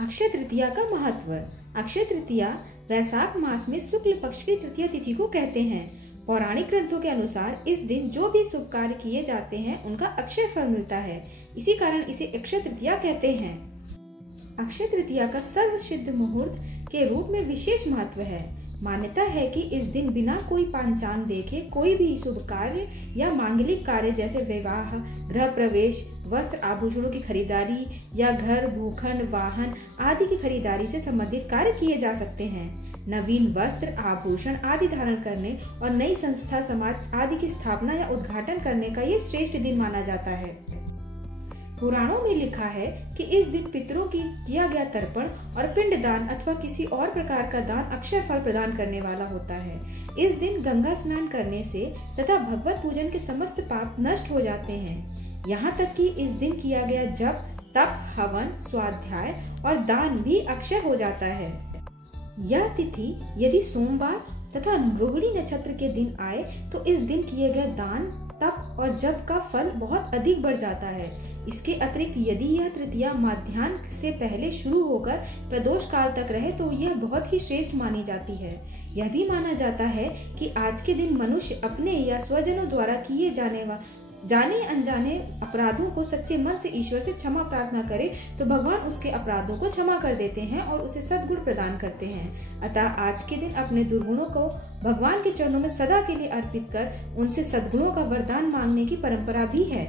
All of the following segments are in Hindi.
अक्षय तृतीया का महत्व। अक्षय तृतीया वैशाख मास में शुक्ल पक्ष की तृतीया तिथि को कहते हैं। पौराणिक ग्रंथों के अनुसार इस दिन जो भी शुभ कार्य किए जाते हैं उनका अक्षय फल मिलता है। इसी कारण इसे अक्षय तृतीया कहते हैं। अक्षय तृतीया का सर्वसिद्ध मुहूर्त के रूप में विशेष महत्व है। मान्यता है कि इस दिन बिना कोई पंचांग देखे कोई भी शुभ कार्य या मांगलिक कार्य जैसे विवाह, गृह प्रवेश, वस्त्र आभूषणों की खरीदारी या घर, भूखंड, वाहन आदि की खरीदारी से संबंधित कार्य किए जा सकते हैं। नवीन वस्त्र, आभूषण आदि धारण करने और नई संस्था, समाज आदि की स्थापना या उद्घाटन करने का ये श्रेष्ठ दिन माना जाता है। पुराणों में लिखा है कि इस दिन पितरों की किया गया तर्पण और पिंडदान अथवा किसी और प्रकार का दान अक्षय फल प्रदान करने वाला होता है। इस दिन गंगा स्नान करने से तथा भगवत पूजन के समस्त पाप नष्ट हो जाते हैं। यहाँ तक कि इस दिन किया गया जप, तप, हवन, स्वाध्याय और दान भी अक्षय हो जाता है। यह तिथि यदि सोमवार तथा रोहिणी नक्षत्र के दिन आए तो इस दिन किए गए दान, तप और जप का फल बहुत अधिक बढ़ जाता है। इसके अतिरिक्त यदि यह तृतीया मध्याह्न से पहले शुरू होकर प्रदोष काल तक रहे तो यह बहुत ही श्रेष्ठ मानी जाती है। यह भी माना जाता है कि आज के दिन मनुष्य अपने या स्वजनों द्वारा किए जाने अनजाने अपराधों को सच्चे मन से ईश्वर से क्षमा प्रार्थना करे तो भगवान उसके अपराधों को क्षमा कर देते हैं और उसे सद्गुण प्रदान करते हैं। अतः आज के दिन अपने दुर्गुणों को भगवान के चरणों में सदा के लिए अर्पित कर उनसे सद्गुणों का वरदान मांगने की परंपरा भी है।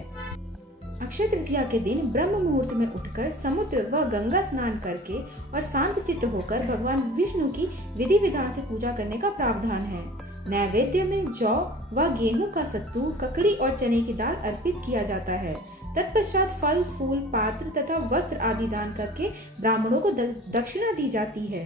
अक्षय तृतीया के दिन ब्रह्म मुहूर्त में उठकर समुद्र व गंगा स्नान करके और शांत चित्त होकर भगवान विष्णु की विधि विधान से पूजा करने का प्रावधान है। नैवेद्य में जौ व गेहूं का सत्तू, ककड़ी और चने की दाल अर्पित किया जाता है। तत्पश्चात फल, फूल, पात्र तथा वस्त्र आदि दान करके ब्राह्मणों को दक्षिणा दी जाती है।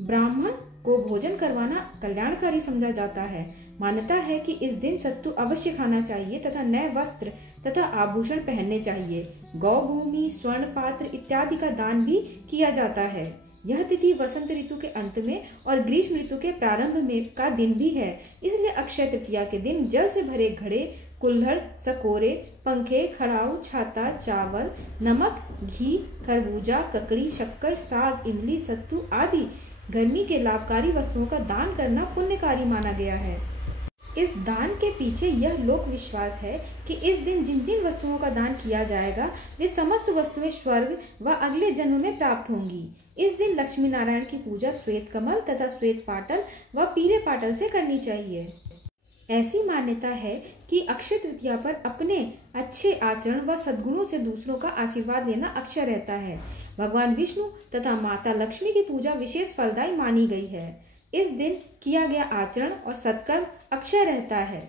ब्राह्मण को भोजन करवाना कल्याणकारी समझा जाता है। मान्यता है कि इस दिन सत्तू अवश्य खाना चाहिए तथा नए वस्त्र तथा आभूषण पहनने चाहिए। गौ भूमि, स्वर्ण पात्र इत्यादि का दान भी किया जाता है। यह तिथि वसंत ऋतु के अंत में और ग्रीष्म ऋतु के प्रारंभ में का दिन भी है। इसलिए अक्षय तृतीया के दिन जल से भरे घड़े, कुल्हड़, सकोरे, पंखे, खड़ाऊ, छाता, चावल, नमक, घी, खरबूजा, ककड़ी, शक्कर, साग, इमली, सत्तू आदि गर्मी के लाभकारी वस्तुओं का दान करना पुण्यकारी माना गया है। इस दान के पीछे यह लोक विश्वास है कि इस दिन जिन जिन वस्तुओं का दान किया जाएगा वे समस्त वस्तुएं स्वर्ग व अगले जन्म में प्राप्त होंगी। इस दिन लक्ष्मी नारायण की पूजा श्वेत कमल तथा श्वेत पाटल व पीले पाटल से करनी चाहिए। ऐसी मान्यता है कि अक्षय तृतीया पर अपने अच्छे आचरण व सद्गुणों से दूसरों का आशीर्वाद लेना अक्षय रहता है। भगवान विष्णु तथा माता लक्ष्मी की पूजा विशेष फलदायी मानी गई है। इस दिन किया गया आचरण और सत्कर्म अक्षय रहता है।